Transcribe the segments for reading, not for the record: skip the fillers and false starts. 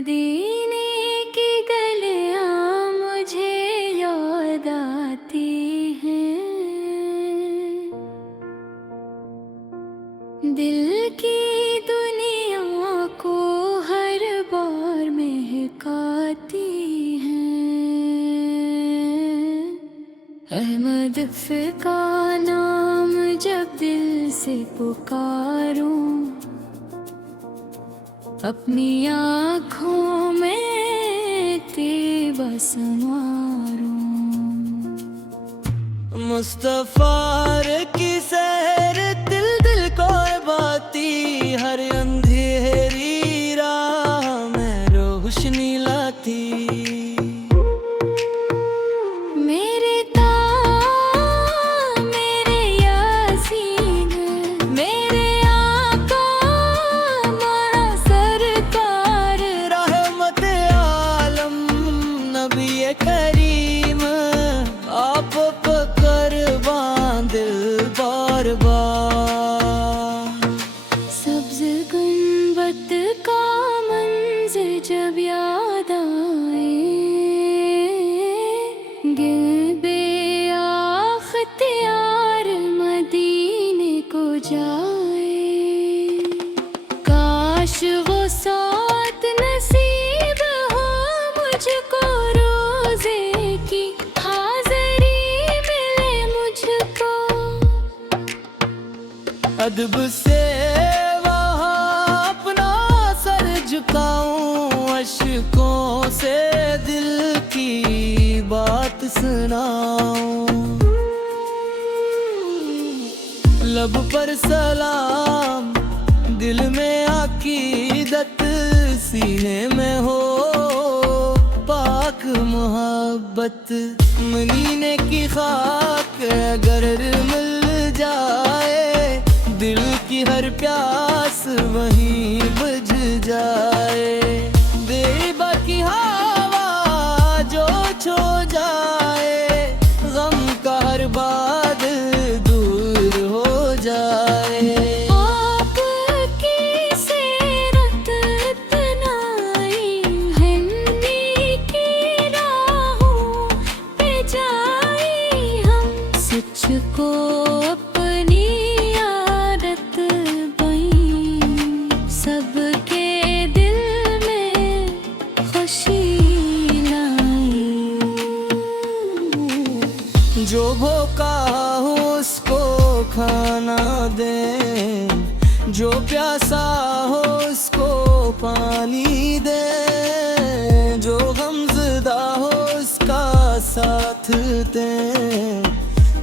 मदीने की गलियां मुझे याद आती हैं। दिल की दुनिया को हर बार महकाती हैं। अहमद का नाम जब दिल से पुकारूं, अपनी आँखों में तेवा संवारूं। मुस्तफार की सहर दिल दिल को बाती, हर अंधेरी राह में रोशनी लाती। करीम आप पकड़ बांधिल बार बार। सब्ज गुंबद का मंज़र जब याद आए, गिल बेअख्तियार मदीने को जाए। काश वो साथ नसीब हो मुझको, अदब से वहाँ अपना सर झुकाऊं, अश्कों से दिल की बात सुनाऊं। लब पर सलाम, दिल में अकीदत, सीने में हो पाक मोहब्बत। मदीने की खाक अगर मिल जाए, दिल की हर प्यास वहीं बुझ जाए। बेबा की हवा जो छो जाए, गम का हर बादल दूर हो जाए। आपकी सीरत इतनाई हिंदी की राहों पे जाए हम, सच को जो भूखा हो उसको खाना दे, जो प्यासा हो उसको पानी दे, जो गमज़दा हो उसका साथ दे,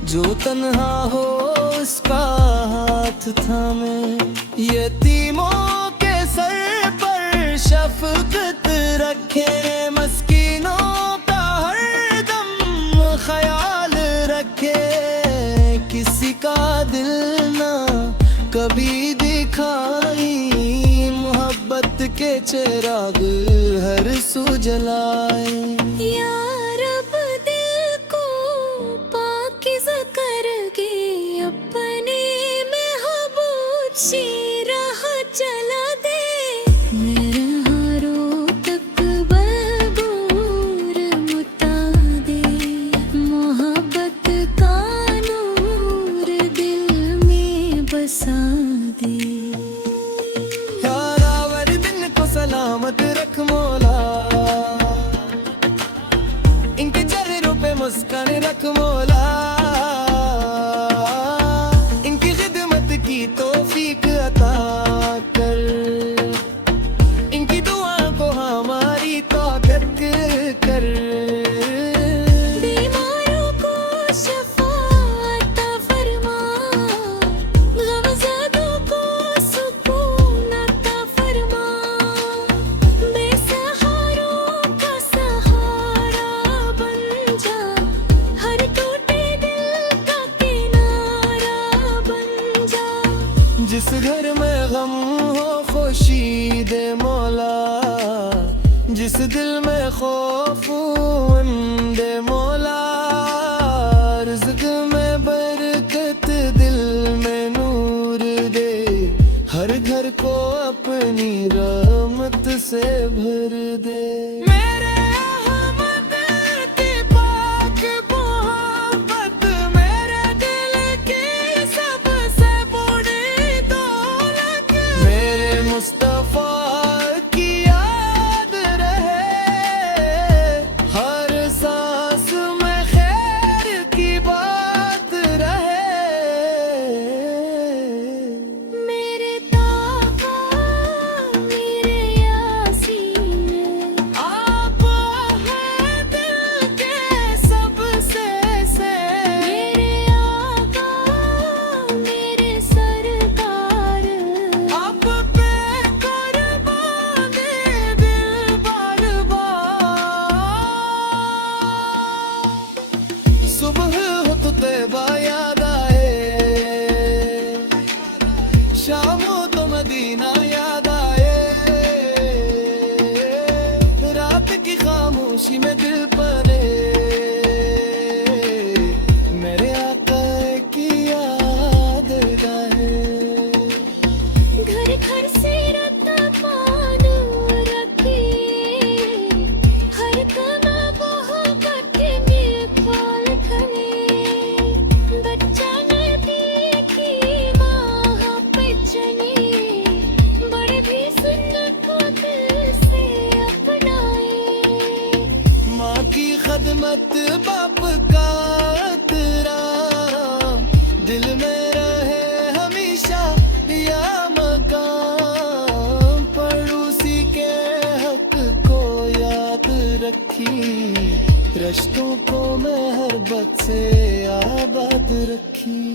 जो तन्हा हो उसका हाथ थामे। यतीमों के सर पर शफ़क़त रखे, मस्कीनों का हरदम ख्याल रखे। किसी का दिल ना कभी दिखाई, मोहब्बत के चिराग हर सू जलाए। या रब दिल को पाकीज़ा करके अपने महबूब सी राह चला दे। मेरे हारों तक बबूर मुता दे, मोहब्बत का नूर दिल में बसा दे। यारावर दिल को सलामत रख मौला, इनके चेहरों पे मुस्कान रख मौला। इनकी खिदमत की तौफीक अता कर, इनकी दुआ को हमारी ताकत कर। बीमारों को शफा अता फरमा, गमज़दों को सुकून अता फरमा। बेसहारों का सहारा बन जा, हर टूटे दिल का किनारा बन जा। जिस घर में गम हो खुशी दे मौला, जिस दिल में खौफ दे मौला। रिज़्क़ में बरकत, दिल में नूर दे, हर घर को अपनी रहमत से भर दे। मेरे अहमद की पाक मोहब्बत मेरे दिल की सबसे बड़ी दौलत। मेरे मुस्तफा की याद रहे, हर सांस में खैर की बात रहे। मेरे ताका मेरे यासीन आप हैं दिल के सबसे से। मेरे आका मेरे सरकार आप पे कुर्बान दिल बार बार। सुबह हो तो तैबा याद आए, शाम हो तो मदीना याद आए। रात की खामोशी में दिल पले, मेरे आका की याद गाए। घर घर से रत्ता पान रखिए, हर कमा मोहब्बत में पाल खने। बच्चा नबी की माँ पिचने, बड़े भी सुन्नत को दिल से अपनाए। माँ की खदमत बाप का एहतराम, दिल में रहे हमेशा या मकाम। पड़ोसी के हक को याद रखी, रिश्तों को मेहरबत से आबाद रखी।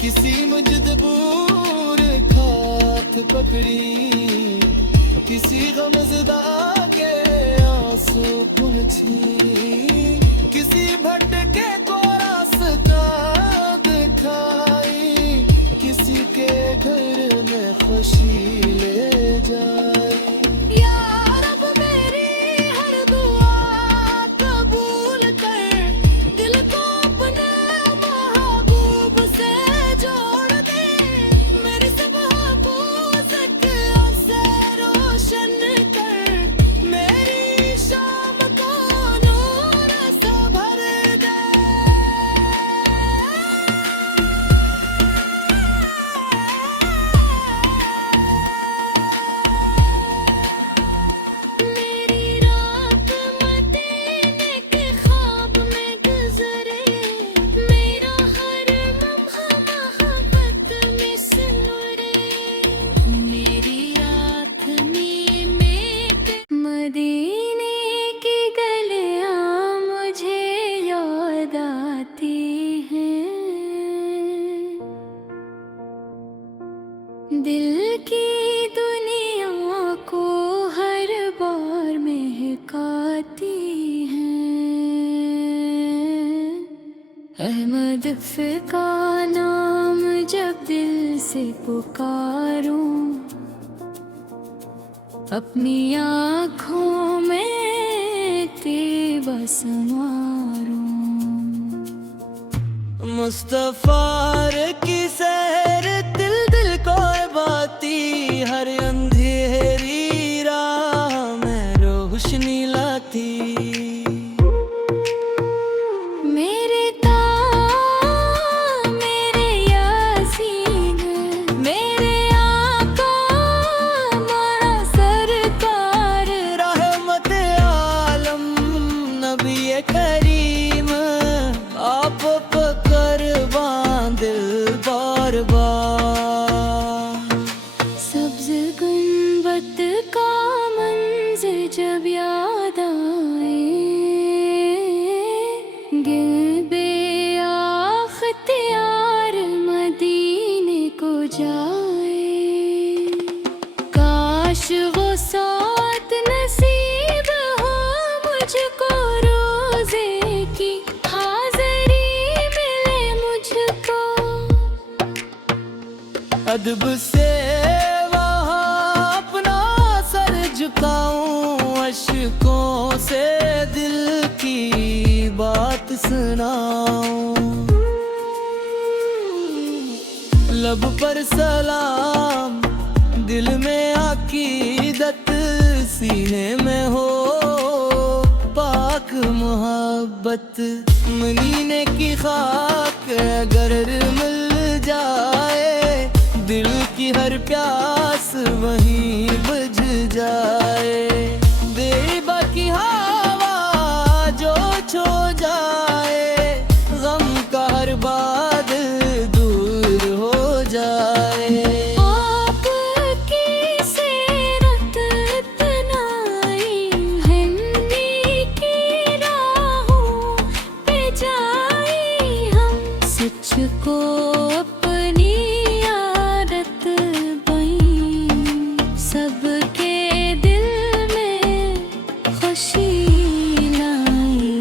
किसी मजबूर खात पकड़ी, किसी गमज़दा के आंसू पूछी। किसी भटके को रास्ता दिखाई, किसी के घर में खुशी ले जाए। या रब मेरी हर दुआ कबूल कर, दिल को अपने महबूब से जोड़ दे। मेरी सब हबूसत से रोशन कर, मेरी शाम को नूर से भर दे। मेरी रात मदीने के ख्वाब में गुजरे, मेरा हर लम्हा मोहब्बत में सिमरे। मेरी रात में मदीने की गलियां मुझे याद आती हैं। दिल की दुनिया को हर बार महकाती हैं। अहमद का नाम जब दिल से पुकारूं, अपनी आँखों में तेवा संवारूं। मुस्तफा की सहर दिल दिल को बाती, हर अंधेरी राह में रोशनी लाती। मेरे मेरे यासीन मेरे आका हमारा सरकार। रहमत आलम नबी करीम, आप पकड़ दिल बार बार। सब्ज गुंबद का मंज़र जब याद आए, गिरबे अख्तियार मदीने को जाए। काश वो साथ नसीब हो मुझको, रोज़े की हाज़री मिले मुझको। अदब से वहाँ अपना सर झुकाऊं, अश्कों से दिल की बात सुनाऊं। लब पर सलाम, दिल में अकीदत सीने में हो पाक मोहब्बत। मदीने की खाक अगर मिल जाए, दिल की हर प्यास वहीं बुझ जाए। बेबा की हवा जो छो जाए, गम का हर बादल दूर हो जाए। आपकी सीरत इतनाई हिंदी की राहों पे जाए हम, सच को अपनी आदत बनी, सबके दिल में खुशी लाई।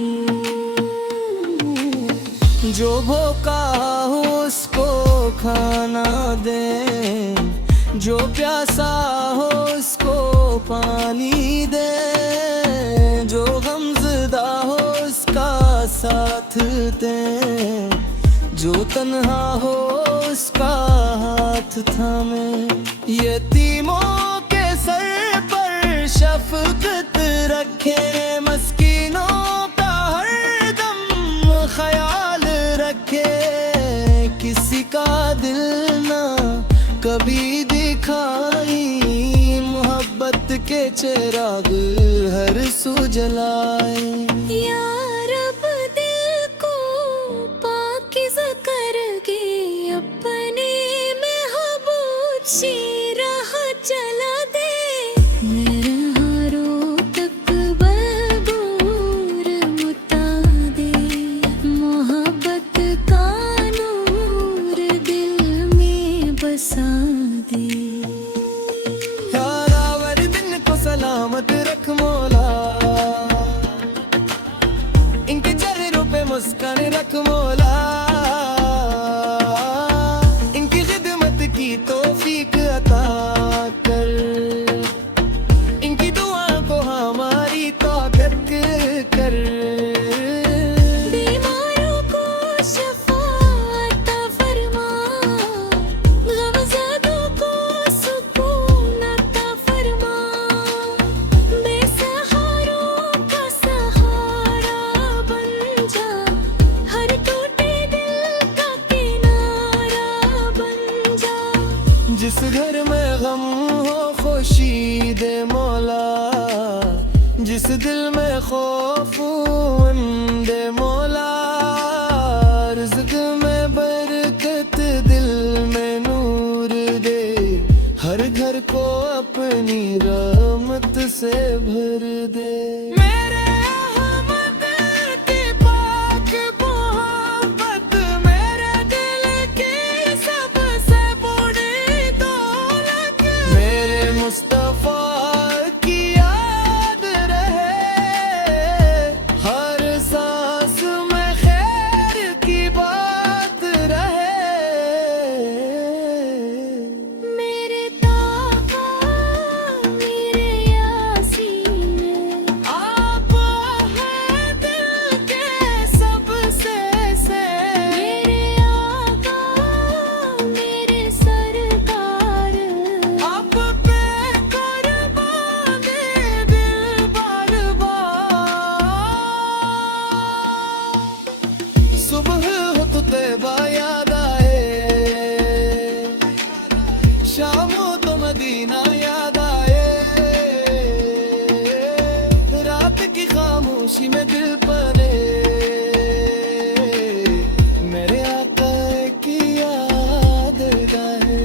जो भूखा हो उसको खाना दे, जो प्यासा हो उसको पानी दे, जो गमज़दा हो उसका साथ दे, जो तन्हा हो उसका हाथ थामे। यतीमों के सर पर शफ़क़त रखे, मस्कीनों का हर दम ख्याल रखे। किसी का दिल ना कभी दिखाई, मोहब्बत के चिराग हर सू जलाए। या रब दिल को पाकीज़ा करके अपने महबूब सी राह चला दे। मेरे हारों तक बलबूर मुता दे, मोहब्बत का नूर दिल में बसा दे। यारावर दिन को सलामत रख मौला, इनके चेहरों पे मुस्कान रख मौला, इनकी खिदमत की तौफीक अता कर, इनकी दुआ को हमारी ताकत कर। बीमारों को शफा अता फरमा, गमज़दों को सुकून अता फरमा, बेसहारों का सहारा बन जा, हर टूटे दिल का किनारा बन जा। जिस घर में गम हो खुशी दे मौला, जिस दिल में खौफ दे मौला, रिज़्क़ में बरकत दिल में नूर दे, हर घर को अपनी रहमत से भर दे। मेरे अहमद की पाक मोहब्बत मेरे दिल की सबसे बड़ी दौलत, मेरे मुस्तफा की याद रहे, हर सांस में खैर की बात रहे। मेरे ताका मेरे यासीन, आप हैं दिल के सबसे से, मेरे आका मेरे सरकार, आप पे कुर्बान दिल बार बार। सुबह हो तो तैबा याद आए, शाम हो तो मदीना याद आए, रात की खामोशी में दिल पले, मेरे आका की याद गाए।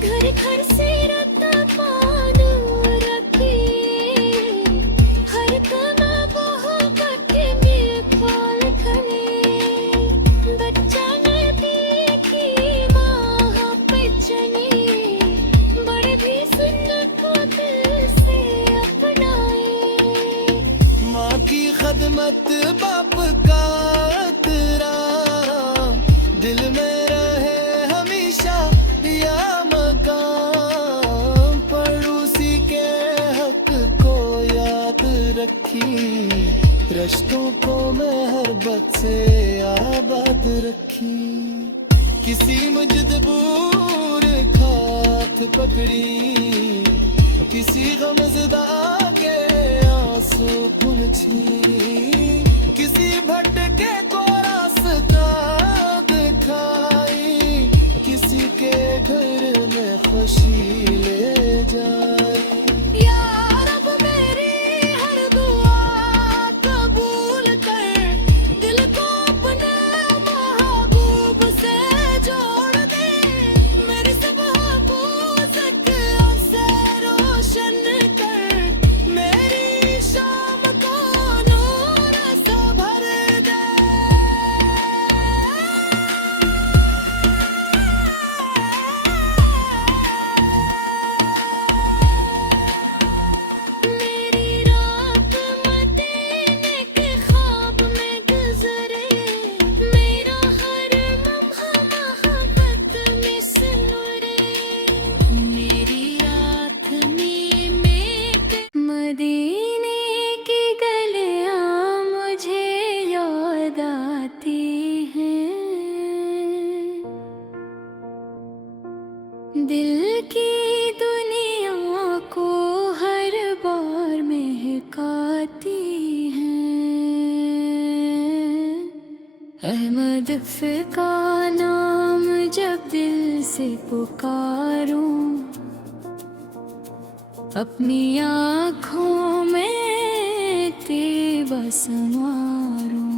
घर घर से रत्ता पान रखे, हर कना मोहब्बत में फल खले, बच्चा नबी की माँ पे चले, बड़े भी सुन्नत को दिल से अपनाए। माँ की खदमत बाप का एहतराम, दिल में रहे हमेशा या मकाम, पड़ोसी के हक को याद रखी, रिश्तों को मोहब्बत से आबाद रखी। किसी मजदूर खात पकड़ी, किसी गमज़दा के आंसू पूछी, किसी भटके को रास्ता दिखाई, किसी के घर में खुशी ले जाए। या रब मेरी हर दुआ कबूल कर, दिल को अपने महबूब से जोड़ दे, मेरी सब हबूज़ों से रोशन कर, मेरी शाम को नूर से भर दे। मेरी रात मदीने के ख्वाब में गुज़रे, मेरा हर लम्हा मोहब्बत में सिमरे, मेरी रात में मदीने की गलियां मुझे याद आती हैं, दिल की दुनिया को हर बार महकाती हैं। अहमद का नाम जब दिल से पुकारूं, अपनी आँखों में तेवा संवारूं।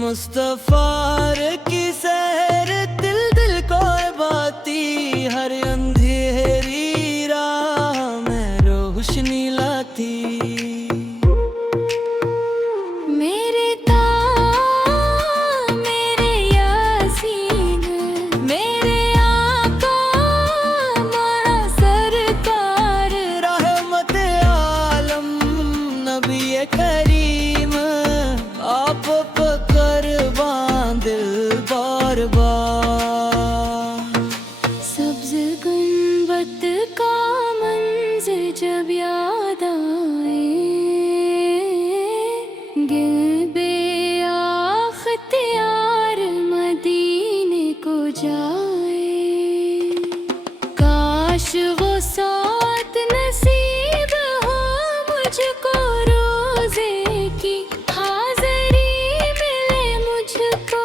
मुस्तफार की सहर दिल दिल को बाती, हर अंधेरी राह में रोशनी लाती। मेरे ताक़ मेरे यासीन, मेरे आका हमारा सरकार, रहमत आलम नबी करीम, आप पकड़ बांधिल बार बार। सब्ज़ गुंबद का मंज़र जब याद आए, गिरबे आख़्तियार मदीने को जाए, काश वो साथ नसीब हो मुझको, रोज़े की हाज़री मिले मुझको।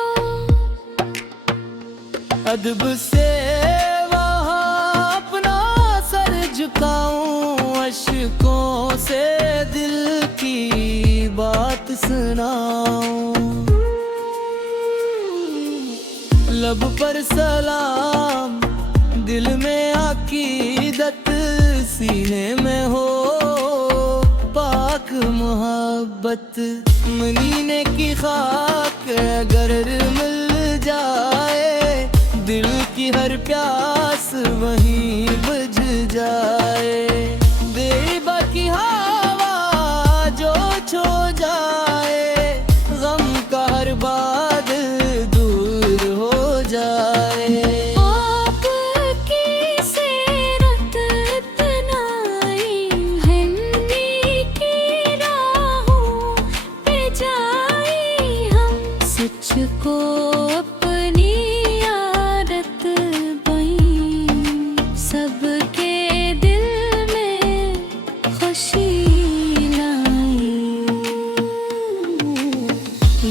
अदब से वहाँ अपना सर झुकाऊं, अश्कों से दिल की बात सुनाऊं। लब पर सलाम, दिल में अकीदत, सीने में हो पाक मोहब्बत। मदीने की खाक अगर मिल जाए, दिल की हर प्यास वहीं बुझ जाए। बेबा की हवा जो छो जाए, गम का हर बादल दूर हो जाए। आपकी सीरत इतनाई हिंदी की राहों पे जाई हम, सच को अपनी आदत बनी, सबके दिल में खुशी लाई।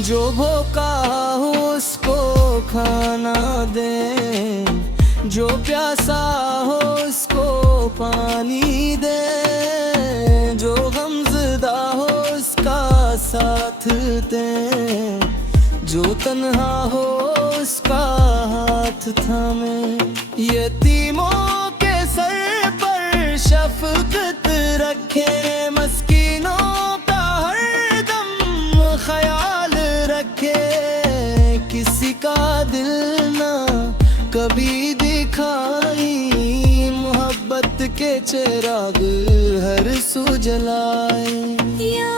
जो भूखा हो उसको खाना दे, जो प्यासा हो उसको पानी दे, जो गमज़दा हो उसका साथ दे, जो तन्हा हो उसका हाथ थामे। यतीमों के सर पर शफ़क़त रखे, मस्कीनों का हर दम ख्याल रखे, किसी का दिल ना कभी दिखाई, मोहब्बत के चिराग हर सू जलाए। या